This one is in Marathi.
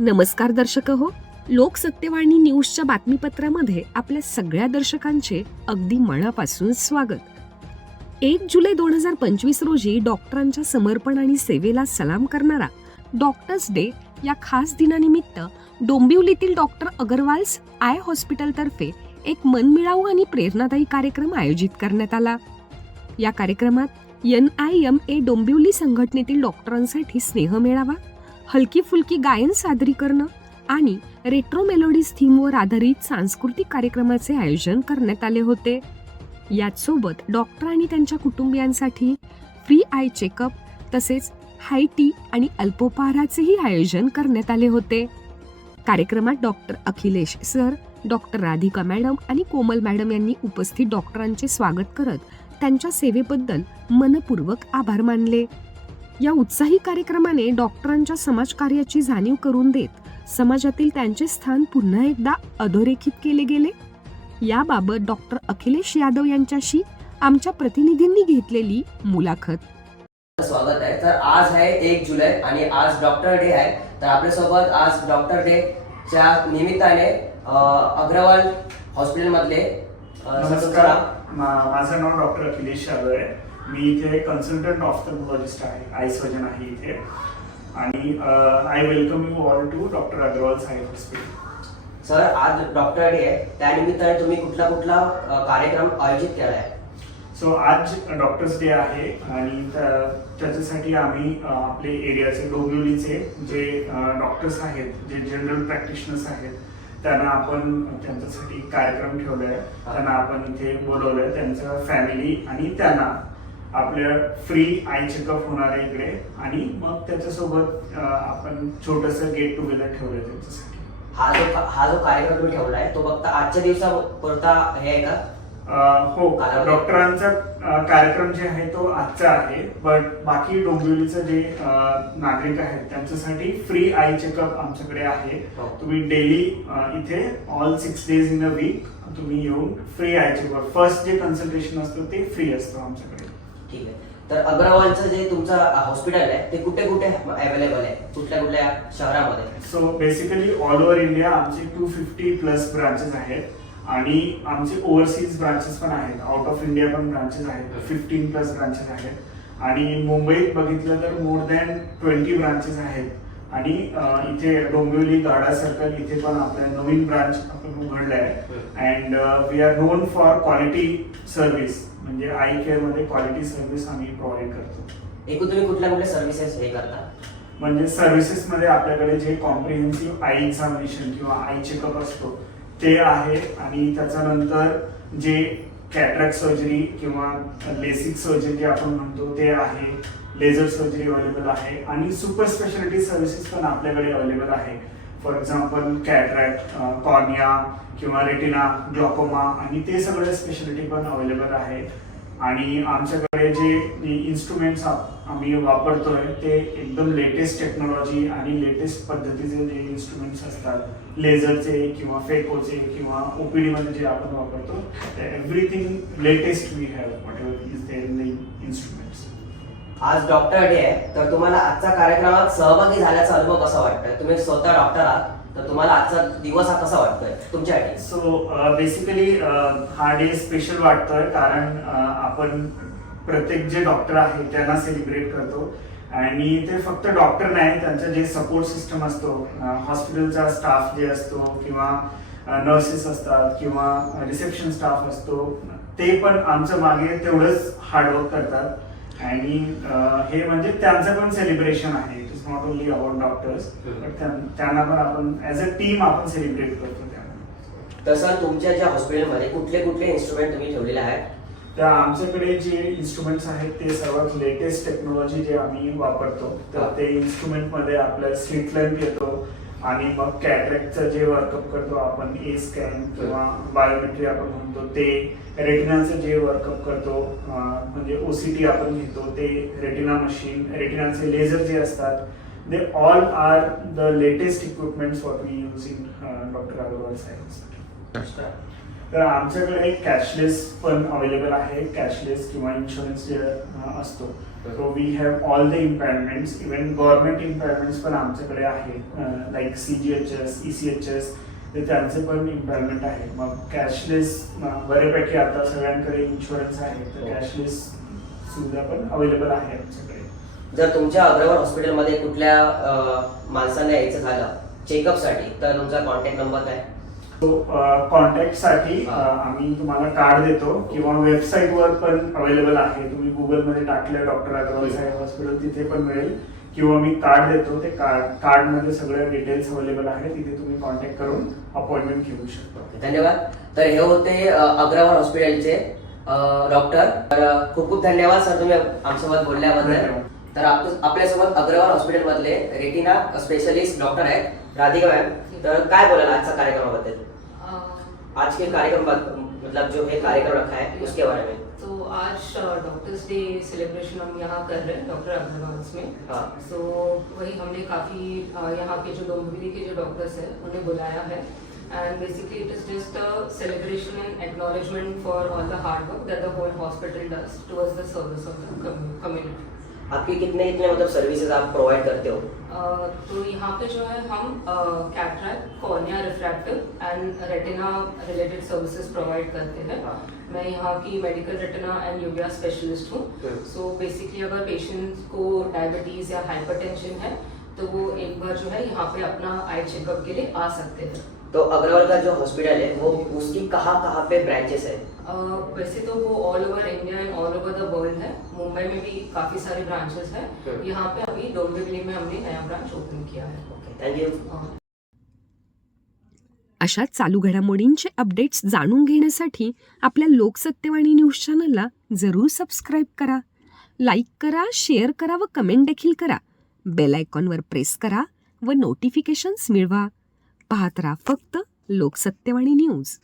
नमस्कार दर्शक हो. लोकसत्यवाणी न्यूजच्या बातमीपत्रामध्ये आपल्या सगळ्या दर्शकांचे अगदी मनापासून स्वागत. एक जुलै दोन हजार पंचवीस रोजी डॉक्टरांच्या समर्पण आणि सेवेला सलाम करणारा डॉक्टर्स डे या खास दिनानिमित्त डोंबिवलीतील डॉक्टर अगरवाल्स आय हॉस्पिटलतर्फे एक मनमिळाऊ आणि प्रेरणादायी कार्यक्रम आयोजित करण्यात आला. या कार्यक्रमात N I M A Dombivli संघटनेतील डॉक्टरांसाठी स्नेह मेळावा हलकी फुलकी गायन सादरीकरणं आणि रेट्रो मेलोडीज थीमवर आधारित सांस्कृतिक कार्यक्रमाचे आयोजन करण्यात आले होते. याचसोबत डॉक्टर आणि त्यांच्या कुटुंबियांसाठी फ्री आय चेकअप तसेच हाय टी आणि अल्पोपहाराचेही आयोजन करण्यात आले होते. कार्यक्रमात doctor Akhilesh sir doctor Radhika madam आणि कोमल मॅडम यांनी उपस्थित डॉक्टरांचे स्वागत करत त्यांच्या सेवेबद्दल मनपूर्वक आभार मानले. या उत्साही कार्यक्रमाने डॉक्टरांच्या समाजकार्याची जाणीव करून देत समाजातील त्यांचे स्थान पुन्हा एकदा अधोरेखित केले गेले. याबाबत डॉक्टर अखिलेश यादव यांच्याशी आमच्या प्रतिनिधींनी घेतलेली मुलाखत. स्वागत आहे. तर आज आहे एक जुलै आणि आज डॉक्टर डे आहे. तर आपल्यासोबत आज डॉक्टर डे च्या निमित्ताने अग्रवाल हॉस्पिटलमधले नमस्कार. माझं नाव डॉक्टर अखिलेश यादव आहे. मी इथे कन्सल्टंट ऑफ्थल्मॉलॉजिस्ट आहे आय सर्जन आहे इथे. आणि I welcome you all to doctor Agarwal Sai hospital sir आज डॉक्टर डे आहे. त्या निमित्ताने तुम्ही कुठला कुठला कार्यक्रम आयोजित केला आहे सो आज डॉक्टर्स डे आहे आणि त्या- त्याच्यासाठी आम्ही आपले एरियाचे डोंबिवलीचे जे डॉक्टर्स आहेत जे जनरल प्रॅक्टिशनर्स आहेत त्यांना आपण त्यांच्यासाठी कार्यक्रम ठेवलाय. त्यांना आपण इथे बोलवलंय. त्यांचं फॅमिली आणि त्यांना आपल्या फ्री आय चेकअप होणार आहे इकडे. आणि मग त्याच्यासोबत आपण छोटस गेट टुगेदर ठेवलंय त्यांच्यासाठी. हा जो हा जो कार्यक्रम तुम्ही ठेवला आहे तो फक्त आजच्या दिवसापुरता हे आहे का? हो. डॉक्टरांचा कार्यक्रम जे आहे तो आजचा आहे. बट बाकी डोंबिवलीचं जे नागरिक आहेत त्यांच्यासाठी फ्री आय चेकअप आमच्याकडे आहे. हो. तुम्ही डेली इथे all six days in a week तुम्ही येऊन फ्री आय चेकअप फर्स्ट जे कन्सल्टेशन असतं ते फ्री असतं आमच्याकडे. ठीक आहे. तर अग्रवालचं जे तुमचं हॉस्पिटल आहे ते कुठे कुठे अवेलेबल आहे? कुठल्या कुठल्या शहरामध्ये? So basically all over India आमचे टू फिफ्टी प्लस ब्रांचेस आहेत आणि आमचे ओव्हरसीज ब्रांचेस पण आहेत. आउट ऑफ इंडिया पण ब्रांचेस आहेत. फिफ्टीन प्लस ब्रांचेस आहेत. आणि मुंबईत बघितलं तर मोर दॅन ट्वेंटी ब्रांचेस आहेत. आणि इथे डोंबिवली गाडा सर्कल इथे पण आपल्या नवीन ब्रांच आपण उघडलं आहे and we are known for quality service म्हणजे आय केअरमध्ये क्वालिटी सर्व्हिस आम्ही प्रोव्हाइड करतो. एकूण तुम्ही कुठल्या कुठल्या सर्व्हिसेस हे करता? म्हणजे सर्व्हिसेस मध्ये आपल्याकडे जे कॉम्प्रिहेन्सिव्ह आय एक्झामिनेशन किंवा आय चेकअप असतो ते आहे. आणि त्याच्यानंतर जे कॅटरॅक्ट सर्जरी किंवा लेसिक सर्जरी जे आपण म्हणतो ते आहे. लेझर सर्जरी अवेलेबल आहे. आणि सुपर स्पेशालिटी सर्व्हिसेस पण आपल्याकडे अवेलेबल आहे. फॉर एक्झाम्पल कॅटरॅक्ट कॉर्निया किंवा रेटिना ग्लॉकोमा आणि ते सगळे स्पेशालिटी पण अवेलेबल आहे आणि आमच्याकडे जे इन्स्ट्रुमेंट्स आम्ही वापरतोय ते एकदम लेटेस्ट टेक्नॉलॉजी आणि लेटेस्ट पद्धतीचे जे इन्स्ट्रुमेंट्स असतात लेझरचे किंवा फेकोचे किंवा ओपीडीमध्ये जे आपण वापरतो ते everything latest we have whatever is there instruments आज डॉक्टर डे आहे तर तुम्हाला आजच्या कार्यक्रमात सहभागी झाल्याचा अनुभव कसा वाटतोय? तुम्ही स्वतः डॉक्टर आहात तर तुम्हाला आजचा दिवस हा कसा वाटतोय? तुमच्यासाठी सो बेसिकली हा डे स्पेशल वाटतोय कारण uh, आपण प्रत्येक जे डॉक्टर आहे त्यांना सेलिब्रेट करतो. आणि ते फक्त डॉक्टर नाही त्यांचा जे सपोर्ट सिस्टम असतो uh, हॉस्पिटलचा स्टाफ जे असतो किंवा uh, नर्सेस असतात किंवा रिसेप्शन स्टाफ असतो ते पण आमच्या मागे तेवढंच हार्डवर्क करतात. आणि हे म्हणजे त्यांचं पण सेलिब्रेशन आहे. It is not only about doctors but त्यांना पण आपण ऍज अ टीम आपण सेलिब्रेट करतो त्यामुळे तसं तुमच्या ज्या हॉस्पिटलमध्ये कुठले कुठले इन्स्ट्रुमेंट तुम्ही ठेवलेले आहेत? तर आमच्याकडे जे इन्स्ट्रुमेंट्स आहेत ते सर्वात लेटेस्ट टेक्नॉलॉजी जे आम्ही वापरतो तर ते इन्स्ट्रुमेंटमध्ये आपलं स्लिट लॅम्प येतो आणि मग कॅटरेक्टचं जे वर्कअप करतो आपण ए स्कॅन किंवा बायोमेट्री आपण म्हणतो ते रेटिनाचं जे वर्कअप करतो अं, म्हणजे ओसीटी आपण घेतो ते रेटिना मशीन रेटिनाचे लेझर जे असतात they all are the latest equipments what we use in doctor Agarwal science तर आमच्याकडे कॅशलेस पण अवेलेबल आहे. कॅशलेस किंवा इन्शुरन्स जे असतो. So we have all the empanelments even government empanelments पण आमच्याकडे आहे. Like C G H S E C H S ते त्यांचे पण इम्पॅरमेंट आहे. मग कॅशलेस बऱ्यापैकी आता सगळ्यांकडे इन्शुरन्स आहे. तर हो. कॅशलेस सुविधा पण अवेलेबल आहे आमच्याकडे. जर तुमच्या अग्रवाल हॉस्पिटलमध्ये कुठल्या माणसाने यायचं झालं चेकअपसाठी तर तुमचा कॉन्टॅक्ट नंबर काय? कॉन्टॅक्टसाठी हा. आम्ही तुम्हाला कार्ड देतो किंवा वेबसाईटवर पण अवेलेबल आहे. तुम्ही गुगलमध्ये टाकले डॉक्टर अग्रवाल साहेब हॉस्पिटल तिथे पण मिळेल. किंवा मी कार्ड देतो ते कार्ड कार्डमध्ये सगळे डिटेल्स अवेलेबल आहे तिथे तुम्ही कॉन्टॅक्ट करून अपॉइंटमेंट घेऊ शकता. धन्यवाद. तर हे होते अग्रवाल हॉस्पिटलचे डॉक्टर तर खूप खूप धन्यवाद सर तुम्ही आमच्यासोबत बोलल्याबद्दल. तर आप- आपल्यासोबत अग्रवाल हॉस्पिटल मधले रेटिना स्पेशलिस्ट डॉक्टर आहेत राधिका मॅम तर काय बोलाल आजच्या कार्यक्रमाबद्दल? आज के कार्यक्रम बद- मतलब जो है कार्यक्रम रखा है उसके बारे में। तो आज डॉक्टर्स डे सेलिब्रेशन हम यहाँ कर रहे हैं डॉक्टर अग्रवाल में। हाँ। सो वही हमने काफ़ी यहाँ के जो डोंबिवली के जो डॉक्टर्स हैं उन्हें बुलाया है। And basically it is just a celebration and acknowledgement for all the hard work that the whole hospital does towards the service of the community आपकी कितने कितने मतलब सर्विसेज़ आप प्रोवाइड करते हो? तो यहाँ पे जो है हम cataract cornea refractive and retina related services provide करते हैं। हाँ। मैं यहाँ की medical retina and uvea specialist हूँ। हम्म। सो बेसिकली अगर पेशेंट को डायबिटीज़ या हाइपरटेंशन है तो वो एक बार जो है यहाँ पे अपना आई चेकअप के लिए आ सकते हैं। तो अग्रवाल का जो हॉस्पिटल है वो उसकी कहाँ कहाँ पे ब्रांचेस है? वैसे तो वो all over India and all over the है मुंबई में भी काफ़ी सारे ब्रांचेस हैं। यहाँ पे अभी डोंबिवली में हमने नया ब्रांच ओपन किया है। ओके थैंक यू अशा चालू घडामोडींचे अपडेट्स जाणून घेण्यासाठी आपल्या लोकसत्यवाणी न्यूज चॅनलला जरूर सबस्क्राईब करा. लाईक करा शेअर करा व कमेंट देखील करा. बेल आयकॉनवर प्रेस करा व नोटिफिकेशन्स मिळवा. पाहत राहा फक्त लोकसत्यवाणी न्यूज